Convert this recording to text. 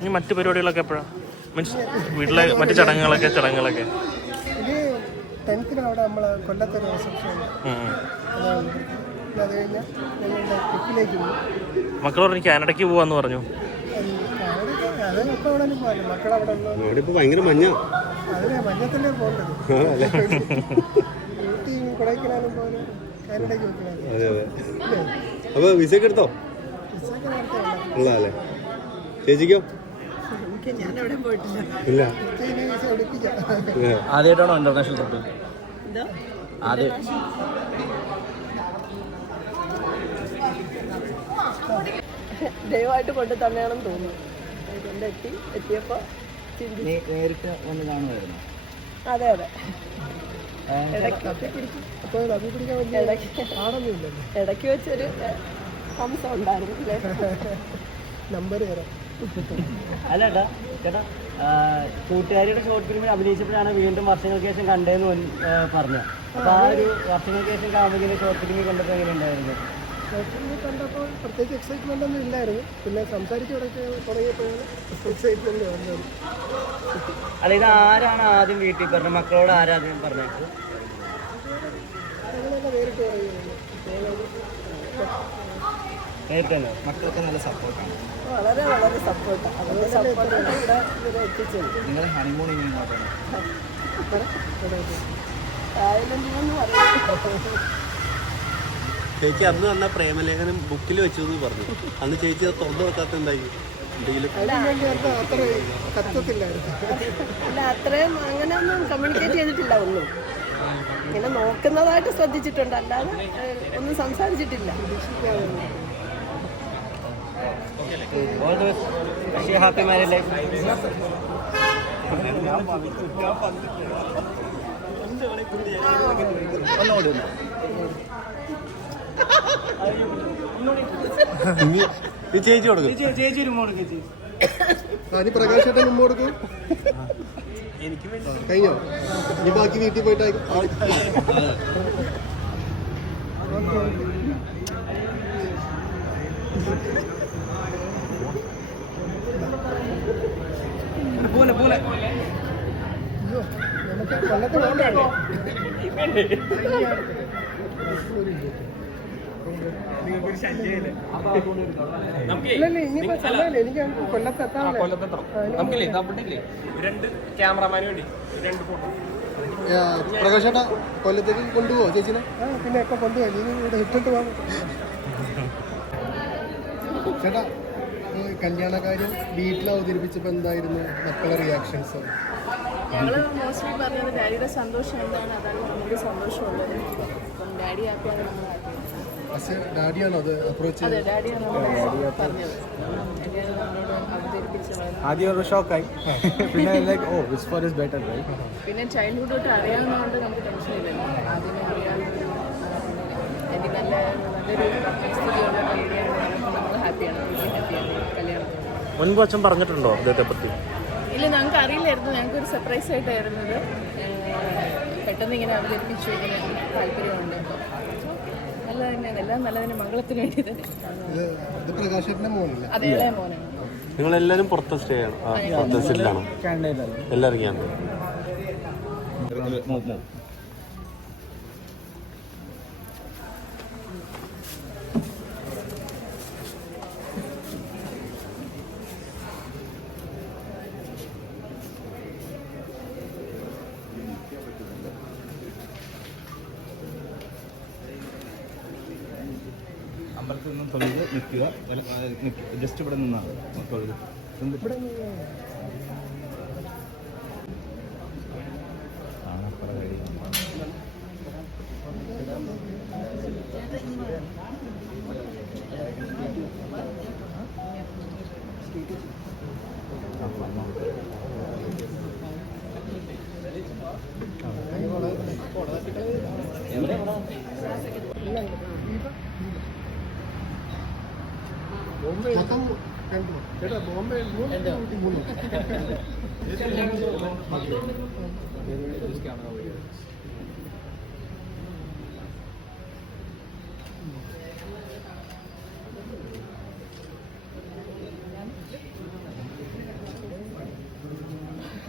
ഇനി മറ്റു പരിപാടികളൊക്കെ എപ്പോഴാണ്? മീൻസ് വീട്ടിലെ മറ്റു ചടങ്ങുകളൊക്കെ ഇത് 10th അവിടെ നമ്മൾ കൊല്ലത്തൊരു റിസപ്ഷൻ അത് കഴിഞ്ഞാൽ ഞങ്ങളുടെ ട്രിപ്പിലേക്ക് പോകും. മക്കൾ പറഞ്ഞു കാനഡയ്ക്ക് പോവാന്ന് പറഞ്ഞു. അതൊക്കെ അവിടെ പോകാൻ മക്കളവിടെ ഭയങ്കര മഞ്ഞ, അതിനെ മഞ്ഞത്തല്ലേ പോകേണ്ടത്. ഊട്ടിയും കൊടൈക്കനാലും പോലെ കാനഡയ്ക്ക് വെക്കണം. അപ്പൊ വിസയൊക്കെ എടുത്തോ? വിസയൊക്കെ നേരത്തെ ഉള്ളതല്ലേ? ചേച്ചിക്കോ? ഞാനവിടെ പോയിട്ടില്ല. ഇല്ല. വിസ എടുപ്പിക്കാം. ആദ്യമായിട്ടാണോ ഇന്റർനാഷണൽ ട്രിപ്പ്? ആദ്യം ദയവായിട്ട് കൊണ്ട് തന്നെയാണെന്ന് തോന്നുന്നു. എത്തിയപ്പോൾ നേരിട്ട് വന്ന് കാണുമായിരുന്നു. അതെ അതെ, ഇടയ്ക്ക് വെച്ചൊരു ഹംസം ഉണ്ടായിരുന്നു. നമ്പർ തരാം. അല്ലേട്ടാ ചേട്ടാ, കൂട്ടുകാരിയുടെ ഷോർട്ട് ഫിലിമിൽ അഭിനയിച്ചപ്പോഴാണ് വീണ്ടും വർഷങ്ങൾക്ക് ശേഷം കണ്ടതെന്ന് പറഞ്ഞു. അപ്പോൾ ആ ഒരു വർഷങ്ങൾക്ക് ശേഷം കാമുകിന്റെ ഷോർട്ട് ഫിലിമിൽ കണ്ടപ്പോൾ എങ്ങനെ ഉണ്ടായിരുന്നു? ഷോർട്ട് ഫിലിമിൽ കണ്ടപ്പോൾ പ്രത്യേകിച്ച് എക്സൈറ്റ്മെൻ്റ് ഒന്നും ഇല്ലായിരുന്നു. പിന്നെ സംസാരിച്ച് തുടങ്ങിയപ്പോഴാണ് എക്സൈറ്റ്മെൻ്റ് വന്നത്. അല്ല, ഇത് ആരാണ് ആദ്യം വീട്ടിൽ പറഞ്ഞത്? മക്കളോട് ആരാദ്യം പറഞ്ഞത്? അങ്ങനെയൊക്കെ നേരിട്ട് പറയുന്നത് നേരിട്ട് തന്നെ. മക്കളൊക്കെ നല്ല സപ്പോർട്ടാണ്. വളരെ വളരെ സപ്പോർട്ടാണ്. അതിൻ്റെ സപ്പോർട്ടാണ് ഇവിടെ ഇവരെ എത്തിച്ചത്. നിങ്ങൾ ഹണിമൂൺ തായ്ലൻഡിലെന്ന് പറയുന്നത്. ചേച്ചി അന്ന് തന്ന പ്രേമലേഖനം ബുക്കിൽ വെച്ചു എന്ന് പറഞ്ഞു. അന്ന് ചേച്ചി അത് തുറന്നു വെക്കാത്ത എന്തായി? എന്തെങ്കിലും അത്ര കത്തത്തില്ലായിരുന്നു. അല്ല, അത്രയും അങ്ങനെ ഒന്നും കമ്മ്യൂണിക്കേറ്റ് ചെയ്തിട്ടില്ല. ഒന്നും ഇങ്ങനെ നോക്കുന്നതായിട്ട് ശ്രദ്ധിച്ചിട്ടുണ്ട്, അല്ലാതെ ഒന്നും സംസാരിച്ചിട്ടില്ല. Happy married life. ചേച്ചി കൊടുക്കും. ചേച്ചി ഒരു മോള് ചേച്ചി പ്രകാശേട്ടൻ മുമ്പ് കൊടുക്കും. കഴിഞ്ഞോ? ഇനി ബാക്കി വീട്ടിൽ പോയിട്ട് പോലെ പോലെ നമുക്ക് കൊല്ലത്ത് പോകണ്ടോ? ഇല്ലല്ലേ, ഇനിയിപ്പോ സമയമില്ല. എനിക്ക് കൊല്ലത്ത് എത്താനല്ലേ. പ്രകാശേട്ടാ കൊല്ലത്തേക്ക് കൊണ്ടുപോകോ ചേച്ചിനെ? പിന്നെ എപ്പോൾ കൊണ്ടുപോകാം? നീ ഇവിടെ ഇട്ടിട്ട് പോകാം. ചേട്ടാ, കല്യാണക്കാര്യം വീട്ടിൽ അവതരിപ്പിച്ചപ്പോൾ എന്തായിരുന്നു മക്കളുടെ റിയാക്ഷൻസ്? ഞങ്ങൾ മോസ്റ്റ്ലി പറഞ്ഞത് ഡാഡിയുടെ സന്തോഷം എന്താണ്, അതാണ് നമുക്ക് സന്തോഷമുള്ളത്. അപ്പം ഡാഡി ഹാപ്പിയാണ്, നമ്മൾ ഹാപ്പിയാണ്. ഡാഡിയാണോ അത് അപ്രോച്ച് ചെയ്തത്? അതെ, ഡാഡിയാണ് നമ്മളോട് പറഞ്ഞത്. ഡാഡിയാണ് നമ്മളോട് അവതരിപ്പിച്ചത്. ആദ്യം ഒരു ഷോക്കായി, പിന്നെ പിന്നെ ചൈൽഡ്ഹുഡ് തൊട്ട് അറിയാവുന്നതുകൊണ്ട് നമുക്ക് ടെൻഷൻ ഇല്ലല്ലോ. ആദ്യമേ അറിയാവുന്നത് എനിക്ക് നല്ലൊരു സ്ഥിതിയുള്ള പേടിയാണ്. നമ്മൾ ഹാപ്പിയാണ്, ഹാപ്പിയാണ് കല്യാണത്തിന്. മുൻപ് അച്ഛൻ പറഞ്ഞിട്ടുണ്ടോ അദ്ദേഹത്തെ പറ്റി? ഇല്ല, ഞങ്ങൾക്ക് അറിയില്ലായിരുന്നു. ഞങ്ങൾക്കൊരു സർപ്രൈസ് ആയിട്ടായിരുന്നത്. പെട്ടെന്ന് ഇങ്ങനെ അവതരിപ്പിച്ചു. ഇതിന് താല്പര്യമുണ്ട്. നല്ല തന്നെ, എല്ലാം നല്ല തന്നെ, മംഗളത്തിന് വേണ്ടി തന്നെ. അതെ, ഇളയ മോനാണ്. നിങ്ങളെല്ലാവരും പുറത്തെ സ്റ്റേ ആണ്? പുറത്തെ സെറ്റിലാണോ? എല്ലാവരും ക്യാമ്പ്. അമ്പലത്തിൽ നിന്നും തൊഴുത് നിൽക്കുക. ജസ്റ്റ് ഇവിടെ നിന്നാണ് തൊഴുത്. ആണപ്പറ കഴിയും. ബോംബെ ചേട്ടാ, ബോംബെ 3